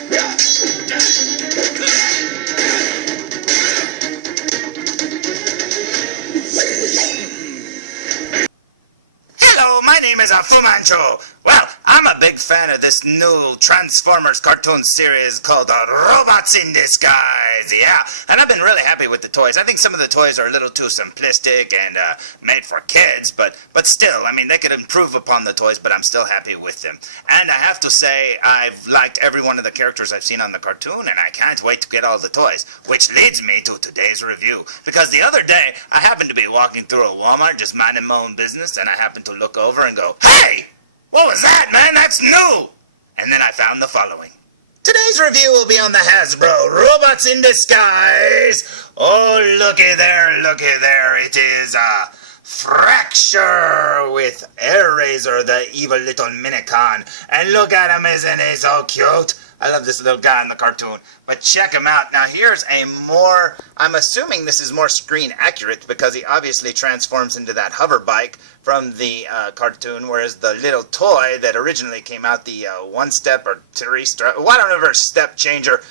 Hello, my name is Fu Manchu. Well, I'm a big fan of this new Transformers cartoon series called Robots in Disguise. Yeah, and I've been really happy with the toys. I think some of the toys are a little too simplistic and made for kids, but still, I mean, they could improve upon the toys, but I'm still happy with them. And I have to say, I've liked every one of the characters I've seen on the cartoon, and I can't wait to get all the toys, which leads me to today's review. Because the other day, I happened to be walking through a Walmart, just minding my own business, and I happened to look over and go, "Hey! What was that, man? That's new!" And then I found the following. Today's review will be on the Hasbro Robots in Disguise. Oh, looky there, it is a Fracture with Airazor, the evil little minicon. And look at him, isn't he so cute? I love this little guy in the cartoon. But check him out. Now here's a more, I'm assuming this is more screen accurate because he obviously transforms into that hover bike from the cartoon, whereas the little toy that originally came out, the one-step or three-step, whatever step changer,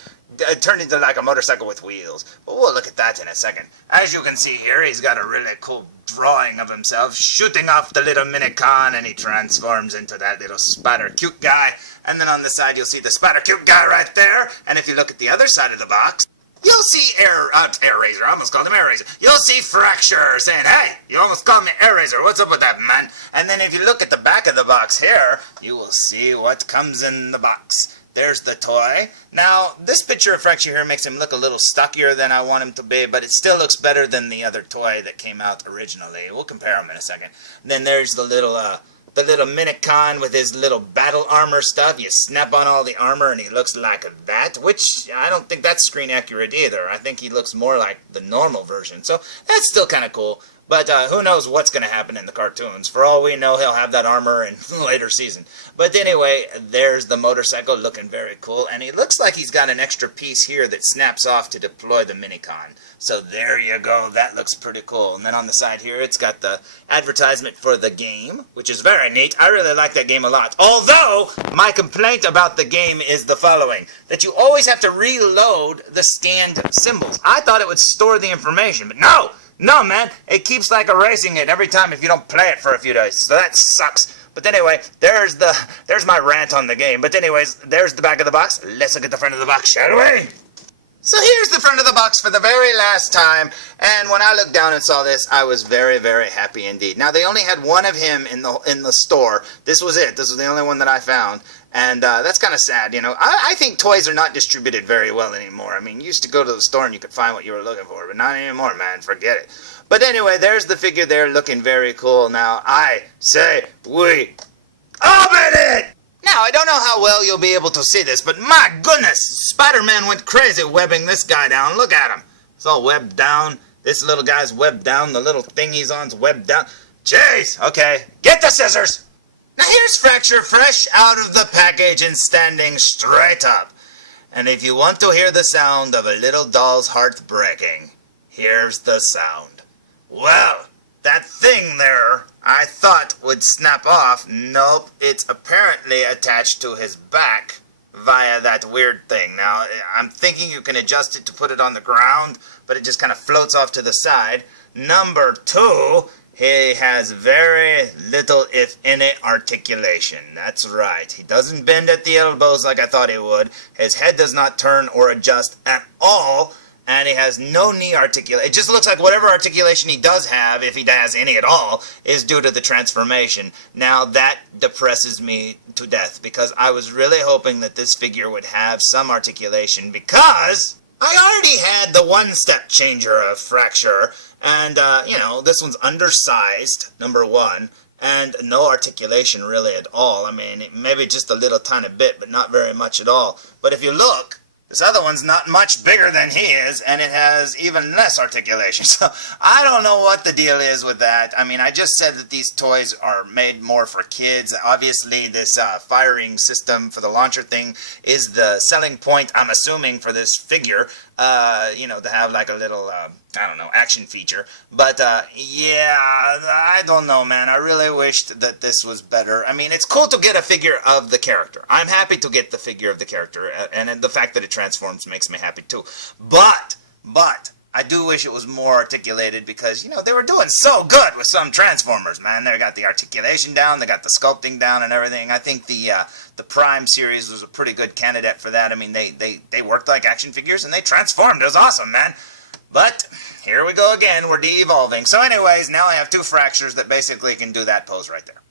turned into like a motorcycle with wheels. But we'll look at that in a second. As you can see here, he's got a really cool drawing of himself shooting off the little minicon, and he transforms into that little spider cute guy. And then on the side you'll see the spider cute guy right there. And if you look at the other side of the box, you'll see Airazor. I almost called him Airazor. You'll see Fracture saying, "Hey, you almost called me Airazor. What's up with that, man?" And then if you look at the back of the box here, you will see what comes in the box. There's the toy. Now, this picture of Fracture here makes him look a little stockier than I want him to be, but it still looks better than the other toy that came out originally. We'll compare them in a second. Then there's the little minicon with his little battle armor stuff. You snap on all the armor and he looks like that, which I don't think that's screen accurate either. I think he looks more like the normal version, so that's still kind of cool. But who knows what's going to happen in the cartoons. For all we know, he'll have that armor in later season. But anyway, there's the motorcycle looking very cool. And he looks like he's got an extra piece here that snaps off to deploy the minicon. So there you go. That looks pretty cool. And then on the side here, it's got the advertisement for the game, which is very neat. I really like that game a lot. Although, my complaint about the game is the following. That you always have to reload the stand symbols. I thought it would store the information, but no! No, man, it keeps like erasing it every time if you don't play it for a few days, so that sucks. But anyway, there's my rant on the game. But anyways, there's the back of the box. Let's look at the front of the box, shall we? So here's the front of the box for the very last time, and when I looked down and saw this, I was very, very happy indeed. Now, they only had one of him in the store. This was it. This was the only one that I found. And that's kind of sad, you know. I think toys are not distributed very well anymore. I mean, you used to go to the store and you could find what you were looking for, but not anymore, man. Forget it. But anyway, there's the figure there looking very cool. Now, I say we open it! Now, I don't know how well you'll be able to see this, but my goodness, Spider-Man went crazy webbing this guy down. Look at him. It's all webbed down. This little guy's webbed down. The little thing he's on's webbed down. Jeez, okay. Get the scissors! Now here's Fracture fresh out of the package and standing straight up. And if you want to hear the sound of a little doll's heart breaking, here's the sound. Well, that thing there I thought would snap off. Nope, it's apparently attached to his back via that weird thing. Now, I'm thinking you can adjust it to put it on the ground, but it just kind of floats off to the side. Number two, he has very little, if any, articulation. That's right. He doesn't bend at the elbows like I thought he would. His head does not turn or adjust at all. And he has no knee articulation. It just looks like whatever articulation he does have, if he has any at all, is due to the transformation. Now, that depresses me to death, because I was really hoping that this figure would have some articulation, because I already had the one-step changer of Fracture, and, you know, this one's undersized, number one, and no articulation really at all. I mean, maybe just a little tiny bit, but not very much at all. But if you look, this other one's not much bigger than he is, and it has even less articulation. So I don't know what the deal is with that. I mean, I just said that these toys are made more for kids. Obviously, this firing system for the launcher thing is the selling point, I'm assuming, for this figure. You know, to have like a little I don't know, action feature. But, yeah, I don't know, man. I really wished that this was better. I mean, it's cool to get a figure of the character. I'm happy to get the figure of the character, and the fact that it transforms makes me happy, too. But, I do wish it was more articulated because, you know, they were doing so good with some Transformers, man. They got the articulation down, they got the sculpting down and everything. I think the Prime series was a pretty good candidate for that. I mean, they worked like action figures, and they transformed. It was awesome, man. But here we go again, we're de-evolving. So anyways, now I have two Fractures that basically can do that pose right there.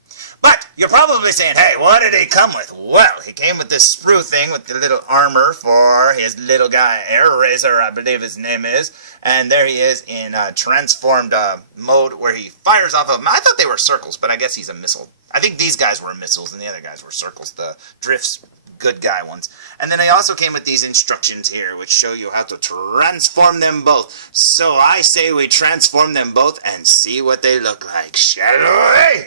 But you're probably saying, hey, what did he come with? Well, he came with this sprue thing with the little armor for his little guy, Airazor, I believe his name is. And there he is in transformed mode where he fires off of them. I thought they were circles, but I guess he's a missile. I think these guys were missiles and the other guys were circles, the Drift's good guy ones. And then I also came with these instructions here which show you how to transform them both. So I say we transform them both and see what they look like, shall we?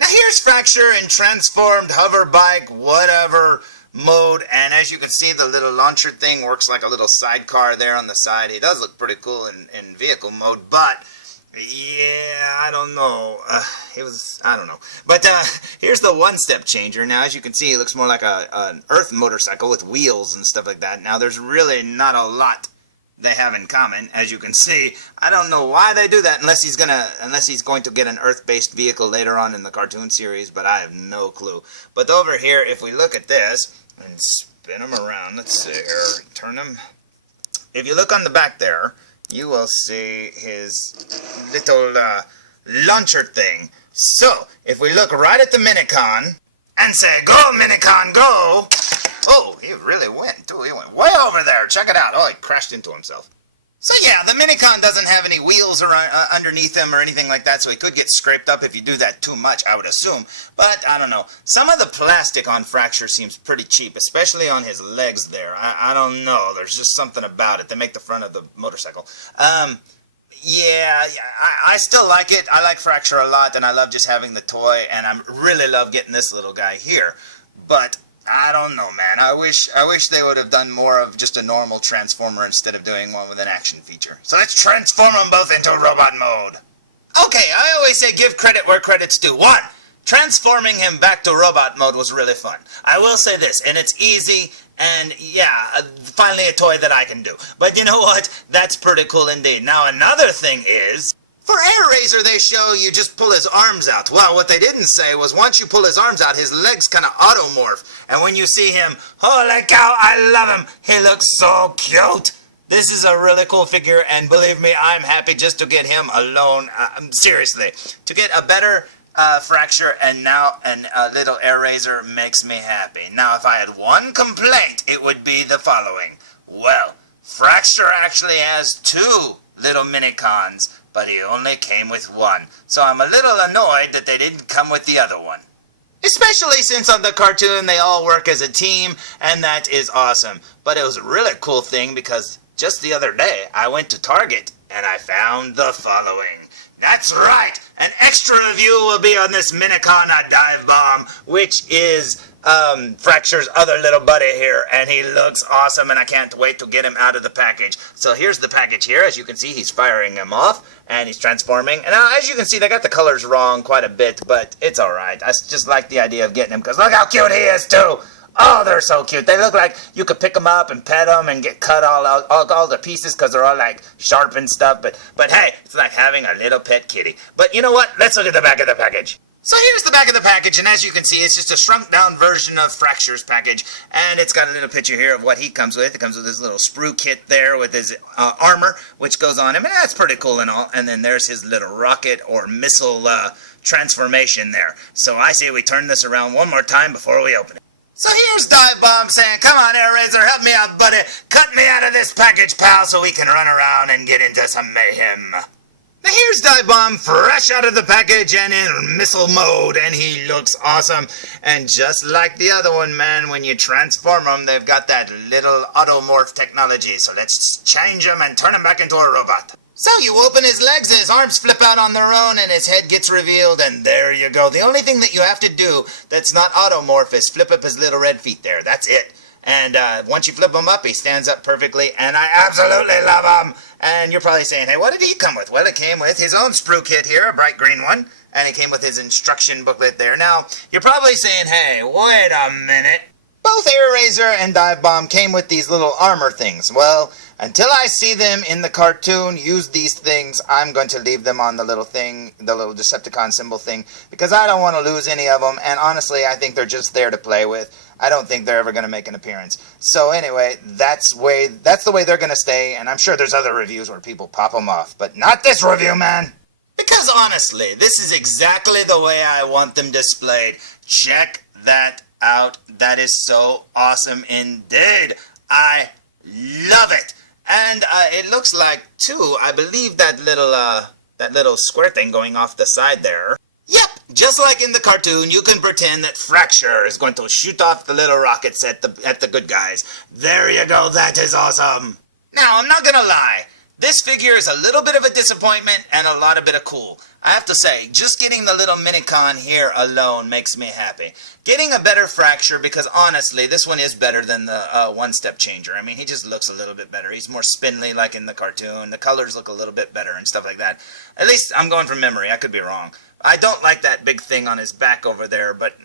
Now here's Fracture in transformed hover bike, whatever mode, and as you can see the little launcher thing works like a little sidecar there on the side. He does look pretty cool in vehicle mode, but yeah, I don't know. I don't know. But here's the one-step changer. Now, as you can see, it looks more like an Earth motorcycle with wheels and stuff like that. Now, there's really not a lot they have in common, as you can see. I don't know why they do that unless he's going to get an Earth-based vehicle later on in the cartoon series, but I have no clue. But over here, if we look at this and spin him around, let's see here, turn him. If you look on the back there, you will see his little launcher thing. So, if we look right at the Minicon and say, go Minicon, go! Oh, he really went, too. He went way over there. Check it out. Oh, he crashed into himself. So yeah, the Minicon doesn't have any wheels or underneath him or anything like that, so he could get scraped up if you do that too much, I would assume. But, I don't know. Some of the plastic on Fracture seems pretty cheap, especially on his legs there. I don't know. There's just something about it. They make the front of the motorcycle. Yeah, I still like it. I like Fracture a lot, and I love just having the toy, and I really love getting this little guy here. But I don't know, man. I wish they would have done more of just a normal Transformer instead of doing one with an action feature. So let's transform them both into robot mode. Okay, I always say give credit where credit's due. 1, transforming him back to robot mode was really fun. I will say this, and it's easy, and yeah, finally a toy that I can do. But you know what? That's pretty cool indeed. Now another thing is, for Airazor, they show you just pull his arms out. Well, what they didn't say was once you pull his arms out, his legs kind of automorph. And when you see him, holy cow, I love him. He looks so cute. This is a really cool figure, and believe me, I'm happy just to get him alone. Seriously, to get a better Fracture and now a little Airazor makes me happy. Now, if I had one complaint, it would be the following. Well, Fracture actually has 2 little Minicons, but he only came with 1. So I'm a little annoyed that they didn't come with the other one. Especially since on the cartoon they all work as a team, and that is awesome. But it was a really cool thing because just the other day I went to Target and I found the following. That's right! An extra review will be on this Minicon Divebomb, which is Fracture's other little buddy here, and he looks awesome, and I can't wait to get him out of the package. So here's the package here. As you can see, he's firing him off, and he's transforming. And now, as you can see, they got the colors wrong quite a bit, but it's alright. I just like the idea of getting him, because look how cute he is, too! Oh, they're so cute. They look like you could pick them up and pet them and get cut all the pieces because they're all like sharp and stuff. But hey, it's like having a little pet kitty. But you know what? Let's look at the back of the package. So here's the back of the package, and as you can see, it's just a shrunk-down version of Fracture's package, and it's got a little picture here of what he comes with. It comes with his little sprue kit there with his armor, which goes on him, and that's pretty cool and all. And then there's his little rocket or missile transformation there. So I say we turn this around one more time before we open it. So here's Divebomb saying, come on, Airazor, help me out, buddy. Cut me out of this package, pal, so we can run around and get into some mayhem. Now here's Divebomb, fresh out of the package and in missile mode, and he looks awesome. And just like the other one, man, when you transform them, they've got that little automorph technology. So let's change him and turn him back into a robot. So you open his legs and his arms flip out on their own and his head gets revealed, and there you go. The only thing that you have to do that's not automorph is flip up his little red feet there. That's it. And once you flip him up, he stands up perfectly, and I absolutely love him. And you're probably saying, hey, what did he come with? Well, it came with his own sprue kit here, a bright green one, and it came with his instruction booklet there. Now, you're probably saying, hey, wait a minute. Both Airazor and Divebomb came with these little armor things. Well, until I see them in the cartoon use these things, I'm going to leave them on the little thing, the little Decepticon symbol thing, because I don't want to lose any of them, and honestly, I think they're just there to play with. I don't think they're ever going to make an appearance. So anyway, that's the way they're going to stay, and I'm sure there's other reviews where people pop them off, but not this review, man! Because honestly, this is exactly the way I want them displayed. Check that out. That is so awesome indeed. I love it. And it looks like, too, I believe that little square thing going off the side there. Yep, just like in the cartoon, you can pretend that Fracture is going to shoot off the little rockets at the good guys. There you go, that is awesome. Now, I'm not gonna lie. This figure is a little bit of a disappointment and a lot of bit of cool. I have to say, just getting the little Minicon here alone makes me happy. Getting a better Fracture, because honestly, this one is better than the one-step changer. I mean, he just looks a little bit better. He's more spindly like in the cartoon. The colors look a little bit better and stuff like that. At least I'm going from memory. I could be wrong. I don't like that big thing on his back over there, but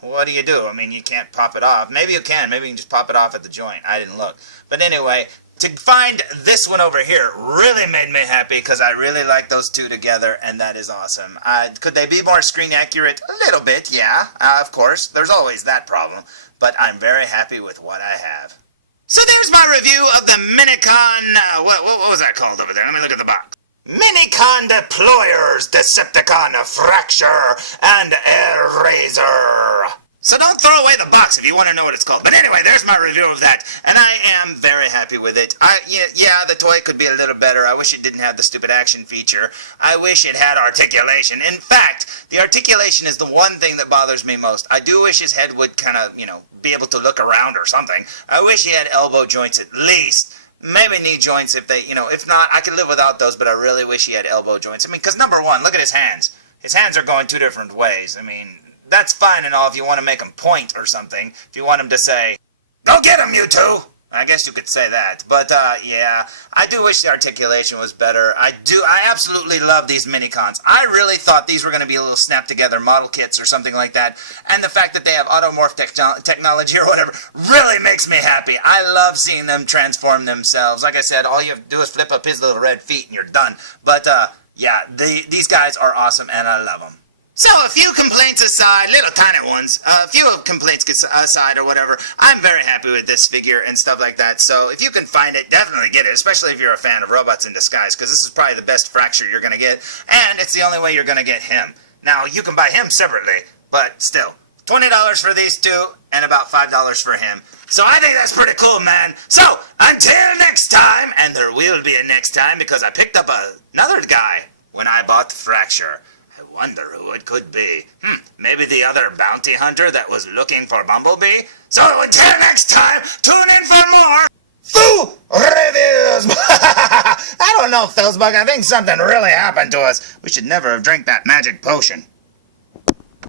what do? I mean, you can't pop it off. Maybe you can. Maybe you can just pop it off at the joint. I didn't look. But anyway, to find this one over here really made me happy because I really like those two together, and that is awesome. Could they be more screen accurate? A little bit, yeah. Of course. There's always that problem. But I'm very happy with what I have. So there's my review of the Minicon, what was that called over there? Let me look at the box. Minicon Deployers, Decepticon Fracture, and Airazor. So don't throw away the box if you want to know what it's called. But anyway, there's my review of that, and I am very happy with it. Yeah, the toy could be a little better. I wish it didn't have the stupid action feature. I wish it had articulation. In fact, the articulation is the one thing that bothers me most. I do wish his head would kind of, be able to look around or something. I wish he had elbow joints at least. Maybe knee joints if they, if not, I could live without those, but I really wish he had elbow joints. I mean, because number one, look at his hands. His hands are going two different ways. I mean, that's fine and all if you want to make him point or something. If you want him to say, go get him, you two! I guess you could say that. But, yeah, I do wish the articulation was better. I absolutely love these Minicons. I really thought these were going to be a little snap-together model kits or something like that. And the fact that they have automorph technology or whatever really makes me happy. I love seeing them transform themselves. Like I said, all you have to do is flip up his little red feet and you're done. But, yeah, these guys are awesome and I love them. So, a few complaints aside, little tiny ones, a few complaints aside or whatever, I'm very happy with this figure and stuff like that. So, if you can find it, definitely get it, especially if you're a fan of Robots in Disguise, because this is probably the best Fracture you're going to get, and it's the only way you're going to get him. Now, you can buy him separately, but still, $20 for these two, and about $5 for him. So, I think that's pretty cool, man. So, until next time, and there will be a next time, because I picked up another guy when I bought the Fracture. I wonder who it could be. Maybe the other bounty hunter that was looking for Bumblebee? So until next time, tune in for more Foo Reviews! I don't know, felzbug, I think something really happened to us. We should never have drank that magic potion.